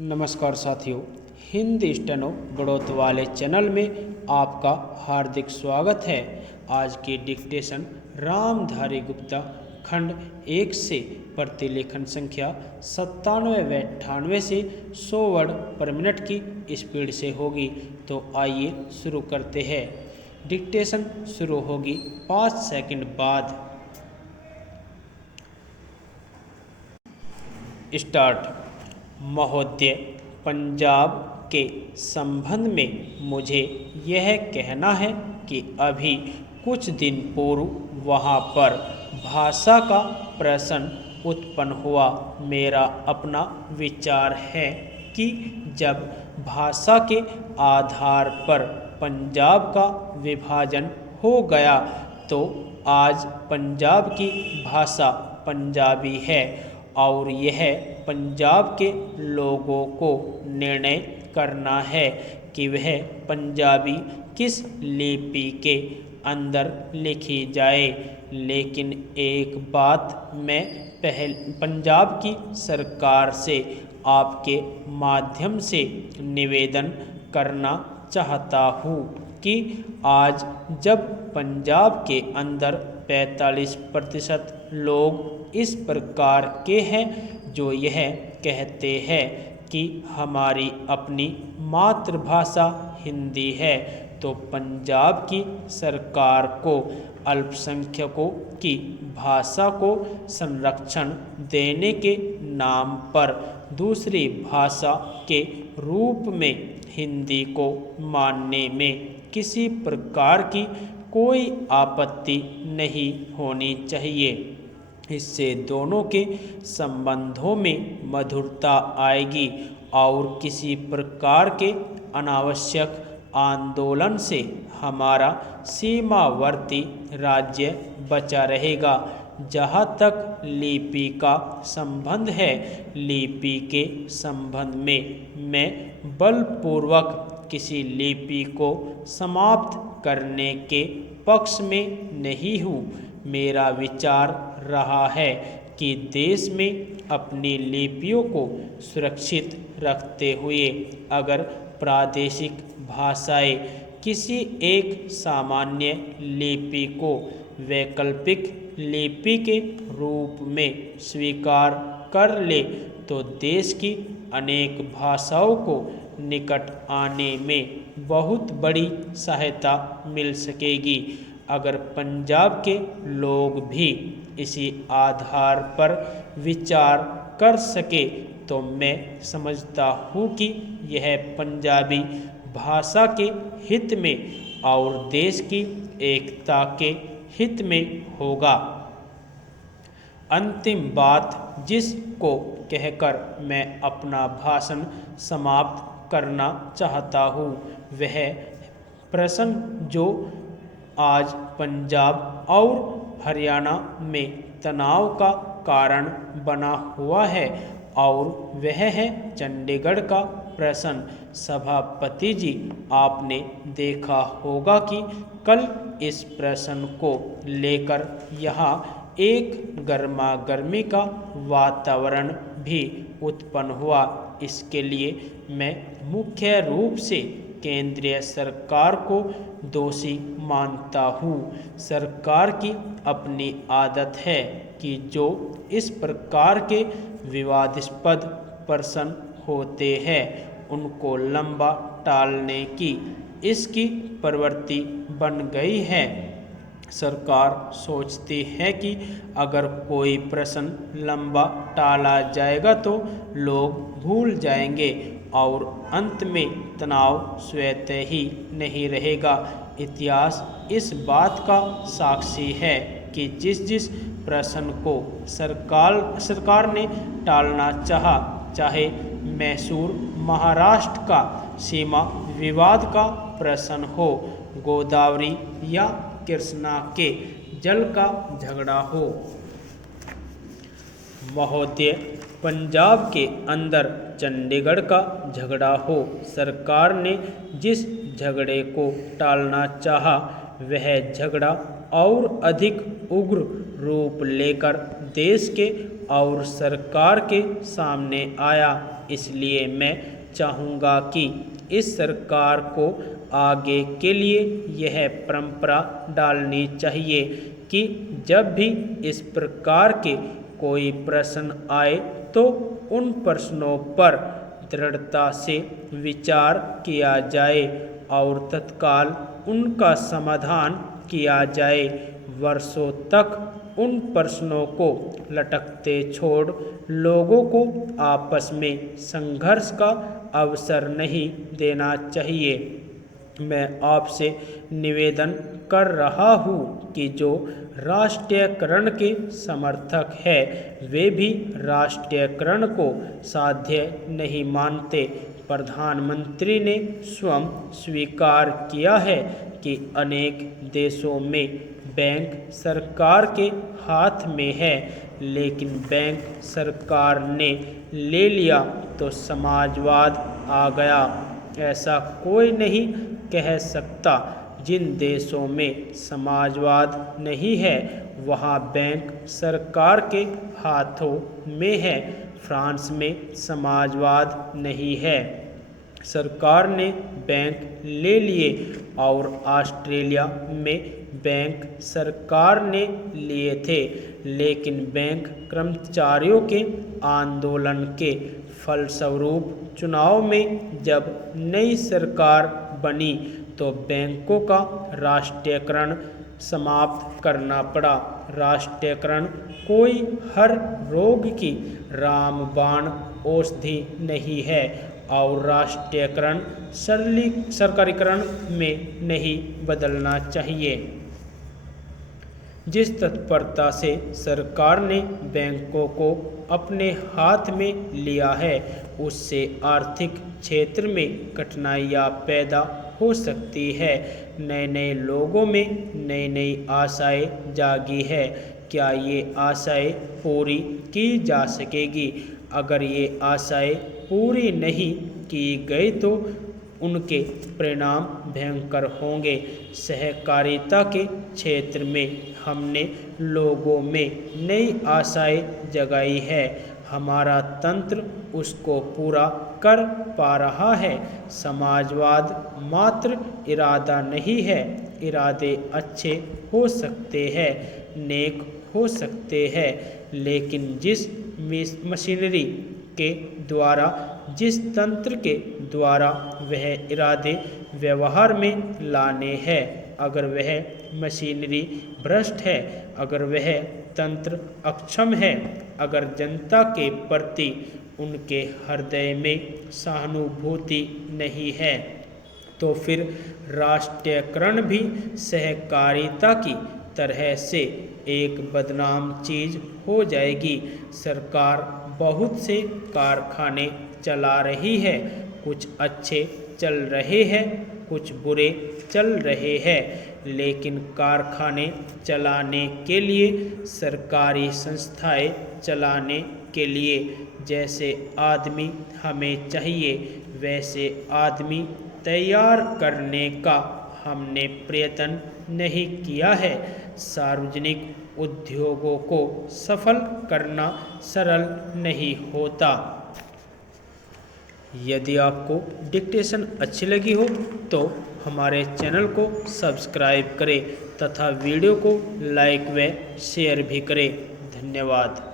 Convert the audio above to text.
नमस्कार साथियों, हिंदी स्टेनो गणोत वाले चैनल में आपका हार्दिक स्वागत है। आज की डिक्टेशन रामधारी गुप्ता खंड 1 से प्रतिलेखन संख्या 97 व 98 से 100 वर्ड पर मिनट की स्पीड से होगी। तो आइए शुरू करते हैं। डिक्टेशन शुरू होगी 5 सेकंड बाद। स्टार्ट। महोदय, पंजाब के संबंध में मुझे यह कहना है कि अभी कुछ दिन पूर्व वहाँ पर भाषा का प्रश्न उत्पन्न हुआ। मेरा अपना विचार है कि जब भाषा के आधार पर पंजाब का विभाजन हो गया तो आज पंजाब की भाषा पंजाबी है और यह पंजाब के लोगों को निर्णय करना है कि वह पंजाबी किस लिपि के अंदर लिखी जाए। लेकिन एक बात मैं पंजाब की सरकार से आपके माध्यम से निवेदन करना चाहता हूँ कि आज जब पंजाब के अंदर 45% लोग इस प्रकार के हैं जो यह कहते हैं कि हमारी अपनी मातृभाषा हिंदी है, तो पंजाब की सरकार को अल्पसंख्यकों की भाषा को संरक्षण देने के नाम पर दूसरी भाषा के रूप में हिंदी को मानने में किसी प्रकार की कोई आपत्ति नहीं होनी चाहिए। इससे दोनों के संबंधों में मधुरता आएगी और किसी प्रकार के अनावश्यक आंदोलन से हमारा सीमावर्ती राज्य बचा रहेगा। जहाँ तक लिपि का संबंध है, लिपि के संबंध में मैं बलपूर्वक किसी लिपि को समाप्त करने के पक्ष में नहीं हूँ। मेरा विचार रहा है कि देश में अपनी लिपियों को सुरक्षित रखते हुए अगर प्रादेशिक भाषाएं किसी एक सामान्य लिपि को वैकल्पिक लिपि के रूप में स्वीकार कर ले तो देश की अनेक भाषाओं को निकट आने में बहुत बड़ी सहायता मिल सकेगी। अगर पंजाब के लोग भी इसी आधार पर विचार कर सके तो मैं समझता हूँ कि यह पंजाबी भाषा के हित में और देश की एकता के हित में होगा। अंतिम बात जिसको कहकर मैं अपना भाषण समाप्त करना चाहता हूँ वह प्रश्न जो आज पंजाब और हरियाणा में तनाव का कारण बना हुआ है और वह है चंडीगढ़ का प्रश्न। सभापति जी, आपने देखा होगा कि कल इस प्रश्न को लेकर यहाँ एक गर्मा गर्मी का वातावरण भी उत्पन्न हुआ। इसके लिए मैं मुख्य रूप से केंद्रीय सरकार को दोषी मानता हूँ। सरकार की अपनी आदत है कि जो इस प्रकार के विवादास्पद प्रश्न होते हैं उनको लंबा टालने की इसकी प्रवृत्ति बन गई है। सरकार सोचती है कि अगर कोई प्रश्न लंबा टाला जाएगा तो लोग भूल जाएंगे और अंत में तनाव स्वतः ही नहीं रहेगा। इतिहास इस बात का साक्षी है कि जिस प्रश्न को सरकार ने टालना चाहा, चाहे मैसूर महाराष्ट्र का सीमा विवाद का प्रश्न हो, गोदावरी या कृष्णा के जल का झगड़ा हो। महोदय, पंजाब के अंदर चंडीगढ़ का झगड़ा हो, सरकार ने जिस झगड़े को टालना चाहा वह झगड़ा और अधिक उग्र रूप लेकर देश के और सरकार के सामने आया। इसलिए मैं चाहूँगा कि इस सरकार को आगे के लिए यह परंपरा डालनी चाहिए कि जब भी इस प्रकार के कोई प्रश्न आए तो उन प्रश्नों पर दृढ़ता से विचार किया जाए और तत्काल उनका समाधान किया जाए। वर्षों तक उन प्रश्नों को लटकते छोड़ लोगों को आपस में संघर्ष का अवसर नहीं देना चाहिए। मैं आपसे निवेदन कर रहा हूँ कि जो राष्ट्रीयकरण के समर्थक है वे भी राष्ट्रीयकरण को साध्य नहीं मानते। प्रधानमंत्री ने स्वयं स्वीकार किया है कि अनेक देशों में बैंक सरकार के हाथ में है, लेकिन बैंक सरकार ने ले लिया तो समाजवाद आ गया। ऐसा कोई नहीं कह सकता। जिन देशों में समाजवाद नहीं है वहाँ बैंक सरकार के हाथों में है। फ्रांस में समाजवाद नहीं है, सरकार ने बैंक ले लिए, और ऑस्ट्रेलिया में बैंक सरकार ने लिए थे, लेकिन बैंक कर्मचारियों के आंदोलन के फलस्वरूप चुनाव में जब नई सरकार बनी तो बैंकों का राष्ट्रीयकरण समाप्त करना पड़ा। राष्ट्रीयकरण कोई हर रोग की रामबाण औषधि नहीं है और राष्ट्रीयकरण सरकारीकरण में नहीं बदलना चाहिए। जिस तत्परता से सरकार ने बैंकों को अपने हाथ में लिया है उससे आर्थिक क्षेत्र में कठिनाइयाँ पैदा हो सकती है। नए नए लोगों में नई नई आशाएं जागी है। क्या ये आशाएं पूरी की जा सकेगी? अगर ये आशाएं पूरी नहीं की गई तो उनके परिणाम भयंकर होंगे। सहकारिता के क्षेत्र में हमने लोगों में नई आशाएं जगाई है। हमारा तंत्र उसको पूरा कर पा रहा है। समाजवाद मात्र इरादा नहीं है, इरादे अच्छे हो सकते हैं, नेक हो सकते हैं, लेकिन जिस मशीनरी के द्वारा, जिस तंत्र के द्वारा वह इरादे व्यवहार में लाने हैं, अगर वह मशीनरी भ्रष्ट है, अगर वह तंत्र अक्षम है, अगर जनता के प्रति उनके हृदय में सहानुभूति नहीं है, तो फिर राष्ट्रीयकरण भी सहकारिता की तरह से एक बदनाम चीज हो जाएगी। सरकार बहुत से कारखाने चला रही है, कुछ अच्छे चल रहे हैं, कुछ बुरे चल रहे हैं, लेकिन कारखाने चलाने के लिए, सरकारी संस्थाएं चलाने के लिए जैसे आदमी हमें चाहिए वैसे आदमी तैयार करने का हमने प्रयत्न नहीं किया है। सार्वजनिक उद्योगों को सफल करना सरल नहीं होता। यदि आपको डिक्टेशन अच्छी लगी हो तो हमारे चैनल को सब्सक्राइब करें तथा वीडियो को लाइक व शेयर भी करें। धन्यवाद।